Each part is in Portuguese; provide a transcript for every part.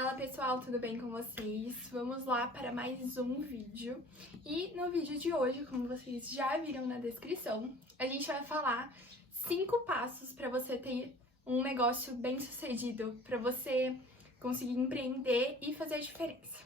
Fala pessoal, tudo bem com vocês? Vamos lá para mais um vídeo. E no vídeo de hoje, como vocês já viram na descrição, a gente vai falar 5 passos para você ter um negócio bem sucedido, para você conseguir empreender e fazer a diferença.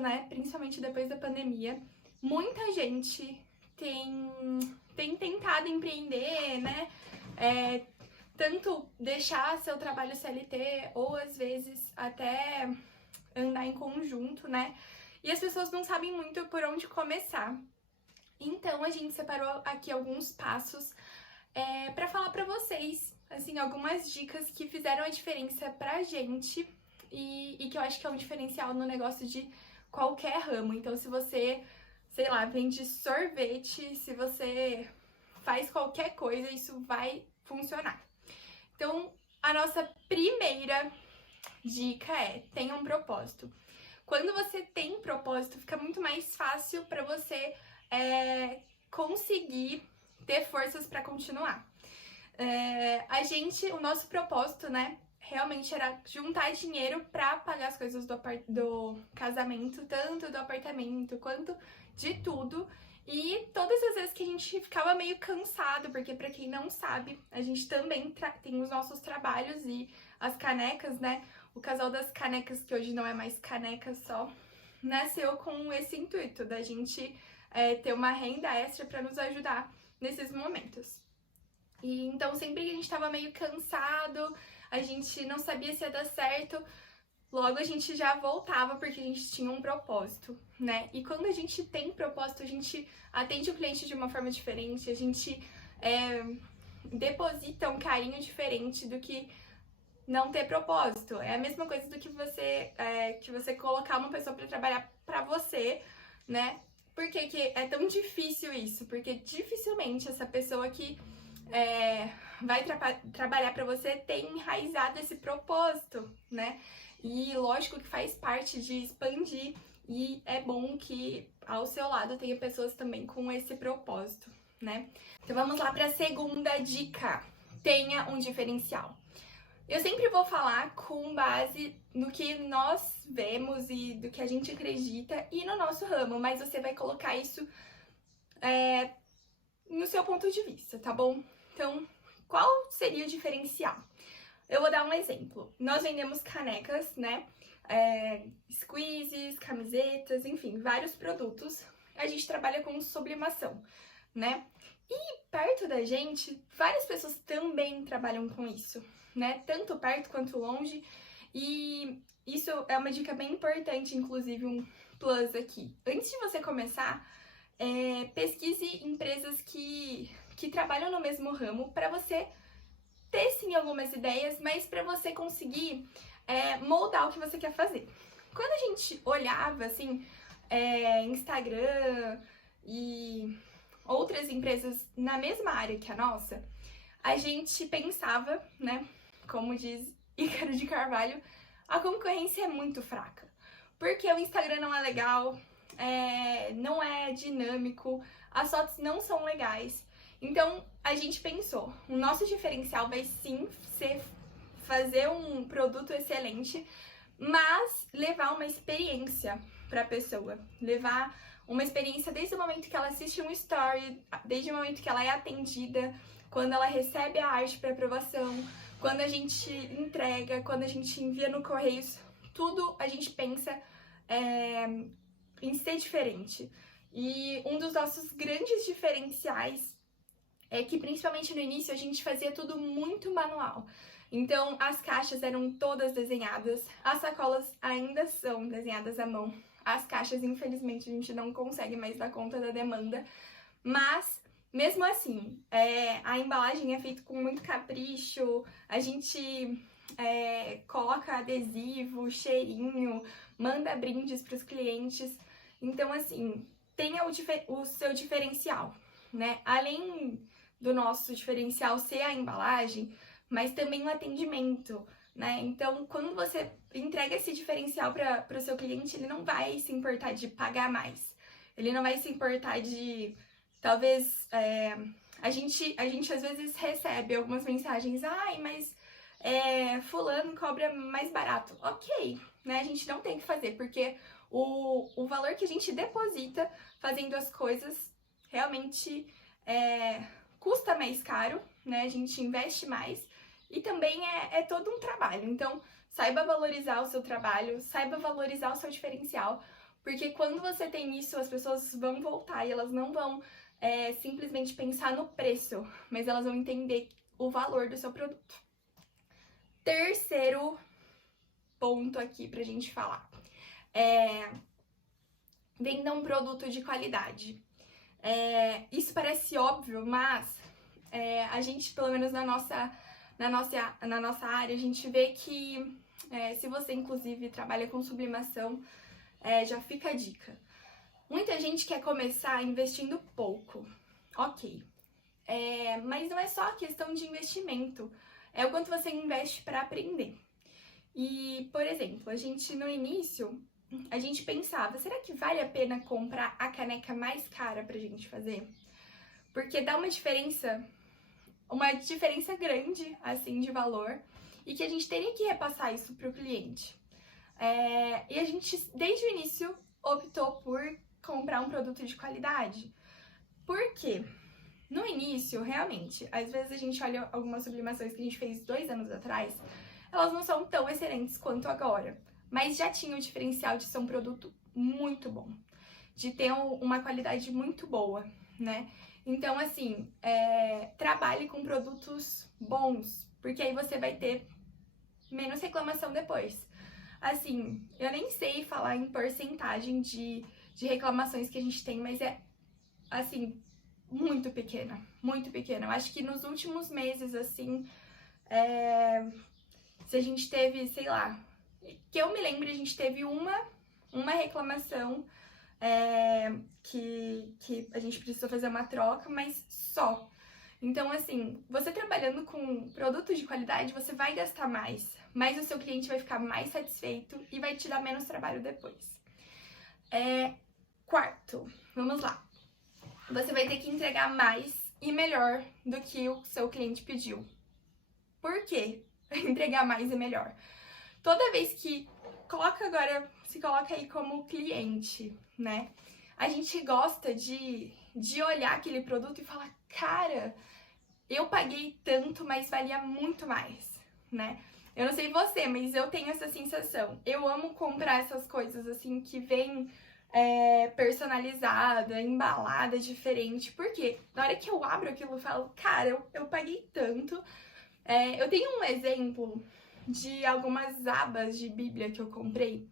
Né, principalmente depois da pandemia, muita gente tem tentado empreender, né? Tanto deixar seu trabalho CLT ou às vezes até andar em conjunto, né? E as pessoas não sabem muito por onde começar. Então a gente separou aqui alguns passos para falar para vocês, assim, algumas dicas que fizeram a diferença pra gente e que eu acho que é um diferencial no negócio de qualquer ramo. Então, se você, sei lá, vende sorvete, se você faz qualquer coisa, isso vai funcionar. Então, a nossa primeira dica é: tenha um propósito. Quando você tem propósito, fica muito mais fácil para você conseguir ter forças para continuar. O nosso propósito, né, realmente era juntar dinheiro pra pagar as coisas do casamento, tanto do apartamento quanto de tudo. E todas as vezes que a gente ficava meio cansado, porque pra quem não sabe, a gente também tem os nossos trabalhos e as canecas, né? O casal das canecas, que hoje não é mais caneca só, nasceu com esse intuito da gente ter uma renda extra pra nos ajudar nesses momentos. E então sempre que a gente tava meio cansado, a gente não sabia se ia dar certo, logo a gente já voltava porque a gente tinha um propósito, né? E quando a gente tem propósito, a gente atende o cliente de uma forma diferente, a gente deposita um carinho diferente do que não ter propósito. É a mesma coisa do que você colocar uma pessoa para trabalhar para você, né? Por que é tão difícil isso? Porque dificilmente essa pessoa que vai trabalhar para você tem enraizado esse propósito, né? E lógico que faz parte de expandir, e é bom que ao seu lado tenha pessoas também com esse propósito, né? Então vamos lá para a segunda dica: tenha um diferencial. Eu sempre vou falar com base no que nós vemos e do que a gente acredita e no nosso ramo, mas você vai colocar isso no seu ponto de vista, tá bom? Então, qual seria o diferencial? Eu vou dar um exemplo. Nós vendemos canecas, né? Squeezes, camisetas, enfim, vários produtos. A gente trabalha com sublimação, né? E perto da gente, várias pessoas também trabalham com isso, né? Tanto perto quanto longe. E isso é uma dica bem importante, inclusive um plus aqui. Antes de você começar, pesquise empresas que trabalham no mesmo ramo para você ter sim algumas ideias, mas para você conseguir moldar o que você quer fazer. Quando a gente olhava assim, Instagram e outras empresas na mesma área que a nossa, a gente pensava, né, como diz Ícaro de Carvalho, a concorrência é muito fraca, porque o Instagram não é legal, não é dinâmico, as fotos não são legais. Então a gente pensou, o nosso diferencial vai sim ser fazer um produto excelente, mas levar uma experiência para a pessoa, levar uma experiência desde o momento que ela assiste um story, desde o momento que ela é atendida, quando ela recebe a arte para aprovação, quando a gente entrega, quando a gente envia no Correios, tudo a gente pensa em ser diferente. E um dos nossos grandes diferenciais é que, principalmente no início, a gente fazia tudo muito manual. Então, as caixas eram todas desenhadas, as sacolas ainda são desenhadas à mão. As caixas, infelizmente, a gente não consegue mais dar conta da demanda, mas mesmo assim, a embalagem é feita com muito capricho, a gente coloca adesivo, cheirinho, manda brindes para os clientes. Então, assim, tenha o seu diferencial, né? Além do nosso diferencial ser a embalagem, mas também o atendimento. né? Então, quando você entrega esse diferencial para o seu cliente, ele não vai se importar de pagar mais. Ele não vai se importar de, talvez, a gente às vezes recebe algumas mensagens, ai, mas fulano cobra mais barato. Ok, né? A gente não tem que fazer, porque o valor que a gente deposita fazendo as coisas realmente custa mais caro, né? A gente investe mais e também é todo um trabalho. Então, saiba valorizar o seu trabalho, saiba valorizar o seu diferencial, porque quando você tem isso, as pessoas vão voltar e elas não vão simplesmente pensar no preço, mas elas vão entender o valor do seu produto. Terceiro ponto aqui pra gente falar. Venda um produto de qualidade. Isso parece óbvio, mas a gente, pelo menos na nossa área, a gente vê que se você, inclusive, trabalha com sublimação, já fica a dica. Muita gente quer começar investindo pouco, ok. Mas não é só a questão de investimento, é o quanto você investe para aprender. E, por exemplo, a gente no início, a gente pensava, será que vale a pena comprar a caneca mais cara pra gente fazer? Porque dá uma diferença grande, assim, de valor, e que a gente teria que repassar isso pro cliente. E a gente, desde o início, optou por comprar um produto de qualidade. Por quê? No início, realmente, às vezes a gente olha algumas sublimações que a gente fez 2 anos atrás, elas não são tão excelentes quanto agora, mas já tinha o diferencial de ser um produto muito bom, de ter uma qualidade muito boa, né? Então, assim, trabalhe com produtos bons, porque aí você vai ter menos reclamação depois. Assim, eu nem sei falar em porcentagem de reclamações que a gente tem, mas assim, muito pequena, muito pequena. Eu acho que nos últimos meses, assim, se a gente teve, sei lá, que eu me lembro, a gente teve uma reclamação que a gente precisou fazer uma troca, mas só. Então, assim, você trabalhando com produtos de qualidade, você vai gastar mais, mas o seu cliente vai ficar mais satisfeito e vai te dar menos trabalho depois. Quarto, vamos lá. Você vai ter que entregar mais e melhor do que o seu cliente pediu. Por quê? Entregar mais e melhor. Toda vez que se coloca aí como cliente, né? A gente gosta de olhar aquele produto e falar, cara, eu paguei tanto, mas valia muito mais, né? Eu não sei você, mas eu tenho essa sensação. Eu amo comprar essas coisas assim que vem personalizada, embalada, diferente. Por quê? Na hora que eu abro aquilo, eu falo, cara, eu paguei tanto. Eu tenho um exemplo de algumas abas de Bíblia que eu comprei,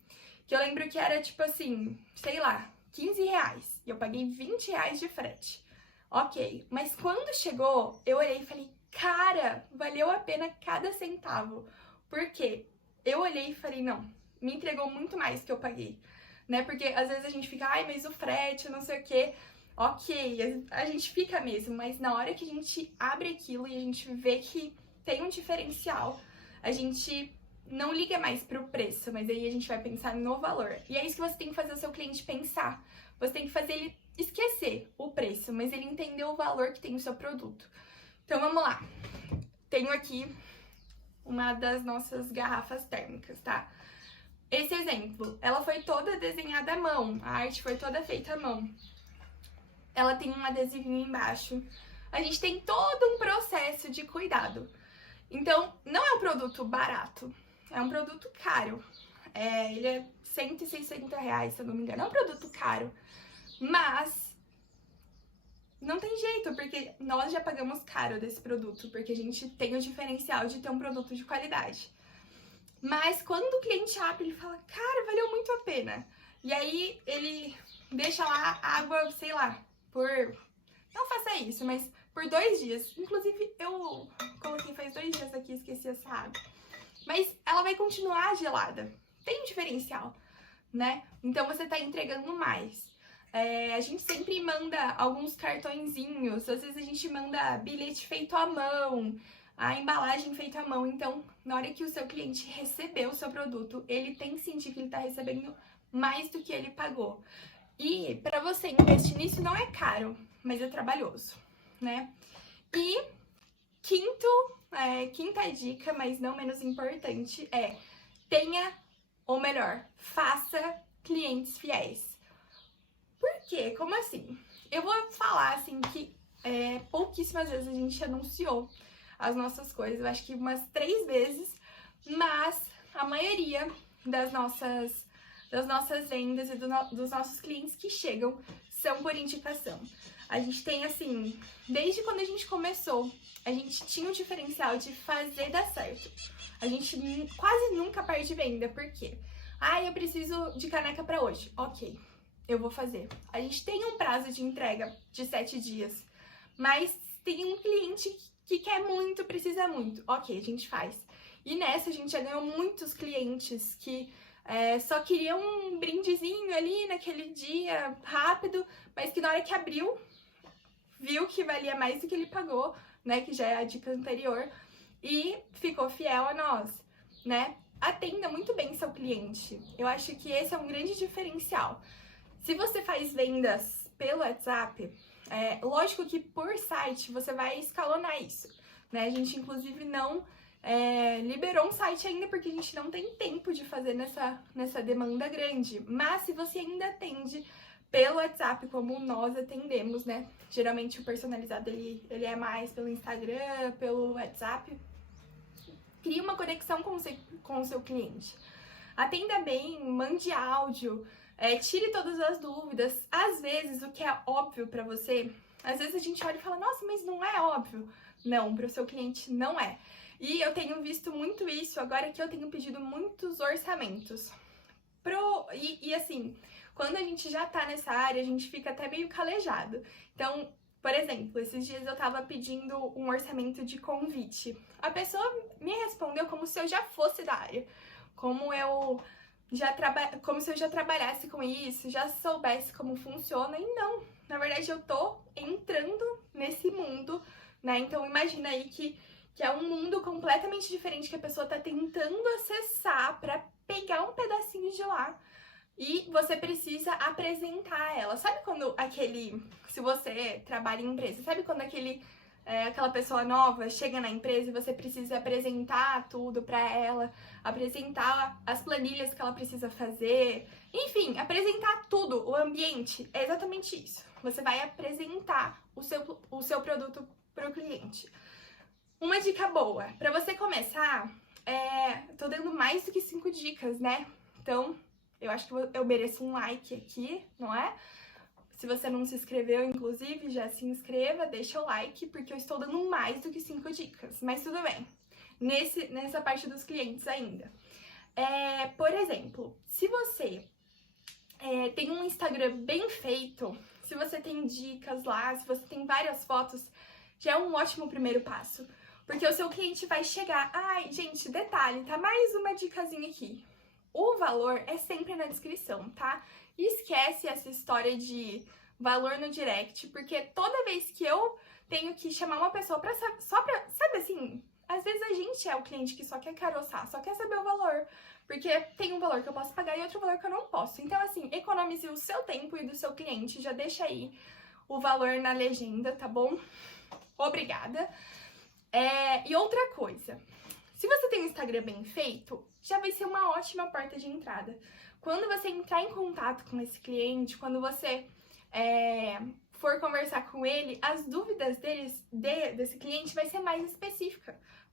que eu lembro que era tipo assim, sei lá, R$15, e eu paguei R$20 de frete. Ok, mas quando chegou, eu olhei e falei, cara, valeu a pena cada centavo. Por quê? Eu olhei e falei, não, me entregou muito mais que eu paguei, né? Porque às vezes a gente fica, ai, mas o frete, não sei o quê. Ok, a gente fica mesmo, mas na hora que a gente abre aquilo e a gente vê que tem um diferencial, a gente não liga mais pro preço, mas aí a gente vai pensar no valor. E é isso que você tem que fazer o seu cliente pensar. Você tem que fazer ele esquecer o preço, mas ele entender o valor que tem o seu produto. Então vamos lá. Tenho aqui uma das nossas garrafas térmicas, tá? Esse exemplo, ela foi toda desenhada à mão, a arte foi toda feita à mão. Ela tem um adesivinho embaixo. A gente tem todo um processo de cuidado. Então, não é um produto barato, é um produto caro. Ele é R$160, se eu não me engano. É um produto caro, mas não tem jeito, porque nós já pagamos caro desse produto, porque a gente tem o diferencial de ter um produto de qualidade. Mas quando o cliente abre, ele fala, cara, valeu muito a pena. E aí ele deixa lá água, sei lá, não faça isso, mas por 2 dias. Inclusive, eu coloquei faz 2 dias aqui e esqueci essa água. Mas ela vai continuar gelada. Tem um diferencial, né? Então você tá entregando mais. A gente sempre manda alguns cartõezinhos. Às vezes a gente manda bilhete feito à mão. a embalagem feita à mão. Então, na hora que o seu cliente receber o seu produto, ele tem que sentir que ele está recebendo mais do que ele pagou. E para você investir nisso não é caro, mas é trabalhoso, né? E quinta dica, mas não menos importante, é tenha, ou melhor, faça clientes fiéis. Por quê? Como assim? Eu vou falar assim que pouquíssimas vezes a gente anunciou as nossas coisas, eu acho que umas 3 vezes, mas a maioria das nossas vendas e dos nossos clientes que chegam são por indicação. A gente tem, assim, desde quando a gente começou, a gente tinha um diferencial de fazer dar certo. A gente quase nunca perde venda, por quê? Eu preciso de caneca pra hoje. Ok, eu vou fazer. A gente tem um prazo de entrega de 7 dias, mas tem um cliente que quer muito, precisa muito. Ok, a gente faz. E nessa a gente já ganhou muitos clientes que só queriam um brindezinho ali naquele dia, rápido, mas que na hora que abriu, viu que valia mais do que ele pagou, né, que já é a dica anterior, e ficou fiel a nós, né? Atenda muito bem seu cliente. Eu acho que esse é um grande diferencial. Se você faz vendas pelo WhatsApp, lógico que por site você vai escalonar isso, né? A gente, inclusive, não liberou um site ainda porque a gente não tem tempo de fazer nessa demanda grande. Mas se você ainda atende pelo WhatsApp, como nós atendemos, né? Geralmente o personalizado ele é mais pelo Instagram, pelo WhatsApp. Crie uma conexão com o seu cliente. Atenda bem, mande áudio, tire todas as dúvidas. Às vezes, o que é óbvio pra você, às vezes a gente olha e fala, nossa, mas não é óbvio. Não, pro seu cliente não é. E eu tenho visto muito isso agora que eu tenho pedido muitos orçamentos. E assim, quando a gente já tá nessa área, a gente fica até meio calejado. Então, por exemplo, esses dias eu tava pedindo um orçamento de convite. A pessoa me respondeu como se eu já fosse da área. Como se eu já trabalhasse com isso, já soubesse como funciona. E não, na verdade eu tô entrando nesse mundo, né? Então imagina aí que é um mundo completamente diferente que a pessoa tá tentando acessar pra pegar um pedacinho de lá. E você precisa apresentar ela. Sabe quando se você trabalha em empresa, sabe quando aquela pessoa nova chega na empresa e você precisa apresentar tudo pra ela, apresentar as planilhas que ela precisa fazer, enfim, apresentar tudo, o ambiente, é exatamente isso. Você vai apresentar o seu produto pro cliente. Uma dica boa, pra você começar, tô dando mais do que 5 dicas, né? Então, eu acho que eu mereço um like aqui, não é? Se você não se inscreveu, inclusive, já se inscreva, deixa o like, porque eu estou dando mais do que 5 dicas. Mas tudo bem, nessa parte dos clientes ainda. Por exemplo, se você tem um Instagram bem feito, se você tem dicas lá, se você tem várias fotos, já é um ótimo primeiro passo. Porque o seu cliente vai chegar, gente, detalhe, tá? Mais uma dicasinha aqui. O valor é sempre na descrição, tá? Esquece essa história de valor no direct, porque toda vez que eu tenho que chamar uma pessoa sabe assim, às vezes a gente é o cliente que só quer caroçar, só quer saber o valor, porque tem um valor que eu posso pagar e outro valor que eu não posso. Então, assim, economize o seu tempo e do seu cliente, já deixa aí o valor na legenda, tá bom? Obrigada. E outra coisa, se você tem um Instagram bem feito, já vai ser uma ótima porta de entrada. Quando você entrar em contato com esse cliente, quando você for conversar com ele, as dúvidas desse cliente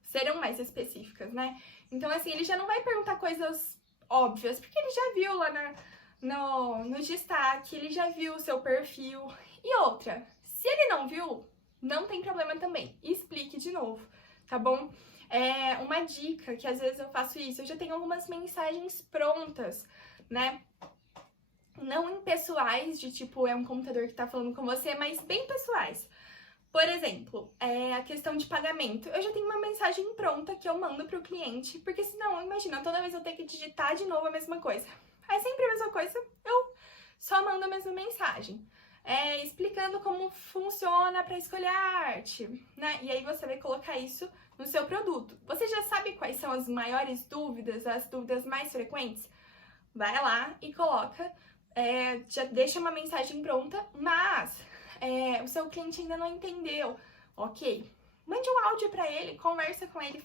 serão mais específicas, né? Então, assim, ele já não vai perguntar coisas óbvias, porque ele já viu lá no destaque, ele já viu o seu perfil. E outra, se ele não viu, não tem problema também, explique de novo, tá bom? Uma dica, que às vezes eu faço isso, eu já tenho algumas mensagens prontas, né? Não impessoais, de tipo, é um computador que tá falando com você, mas bem pessoais. Por exemplo, a questão de pagamento. Eu já tenho uma mensagem pronta que eu mando pro cliente, porque senão, imagina, toda vez eu tenho que digitar de novo a mesma coisa. É sempre a mesma coisa, eu só mando a mesma mensagem. Explicando como funciona para escolher a arte, né? E aí você vai colocar isso no seu produto. Você já sabe quais são as maiores dúvidas, as dúvidas mais frequentes? Vai lá e coloca, já deixa uma mensagem pronta, mas o seu cliente ainda não entendeu. Ok, mande um áudio para ele, conversa com ele,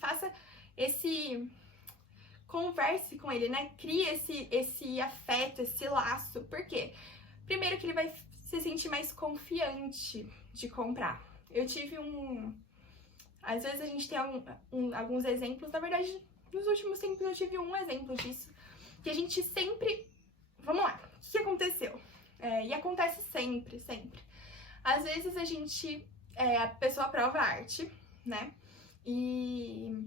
converse com ele, né? Crie esse afeto, esse laço. Por quê? Primeiro que ele vai se sentir mais confiante de comprar. Eu tive às vezes a gente tem alguns exemplos, na verdade, nos últimos tempos eu tive um exemplo disso, que a gente sempre... Vamos lá, o que aconteceu? E acontece sempre, sempre. Às vezes a pessoa aprova a arte, né? E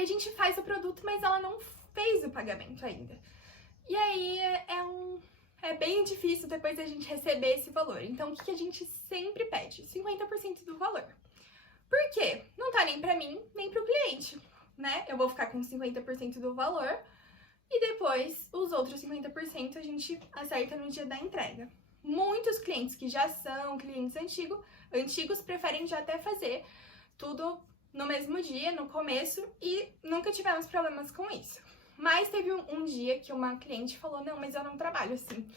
a gente faz o produto, mas ela não fez o pagamento ainda. E aí é bem difícil depois a gente receber esse valor. Então, o que a gente sempre pede? 50% do valor. Por quê? Não tá nem pra mim, nem pro cliente, né? Eu vou ficar com 50% do valor e depois os outros 50% a gente acerta no dia da entrega. Muitos clientes que já são clientes antigos preferem já até fazer tudo no mesmo dia, no começo, e nunca tivemos problemas com isso. Mas teve um dia que uma cliente falou, não, mas eu não trabalho assim,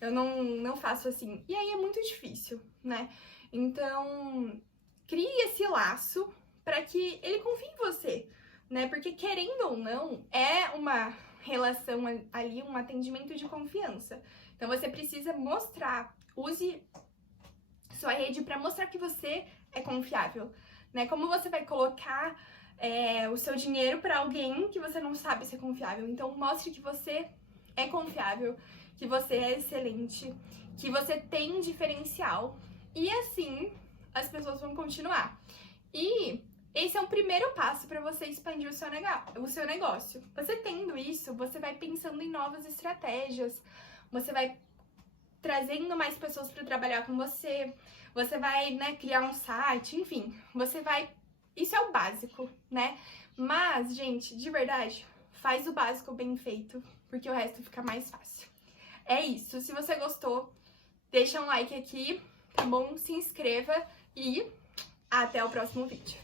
eu não faço assim. E aí é muito difícil, né? Então, crie esse laço para que ele confie em você, né? Porque querendo ou não, é uma relação ali, um atendimento de confiança. Então você precisa mostrar, use sua rede para mostrar que você é confiável, né? Como você vai colocar o seu dinheiro para alguém que você não sabe se é confiável? Então mostre que você é confiável, que você é excelente, que você tem diferencial, e assim as pessoas vão continuar. E esse é o primeiro passo para você expandir o seu negócio. Você tendo isso, você vai pensando em novas estratégias, você vai trazendo mais pessoas para trabalhar com você, você vai, né, criar um site, enfim, isso é o básico, né? Mas, gente, de verdade, faz o básico bem feito, porque o resto fica mais fácil. É isso, se você gostou, deixa um like aqui, tá bom? Se inscreva e até o próximo vídeo.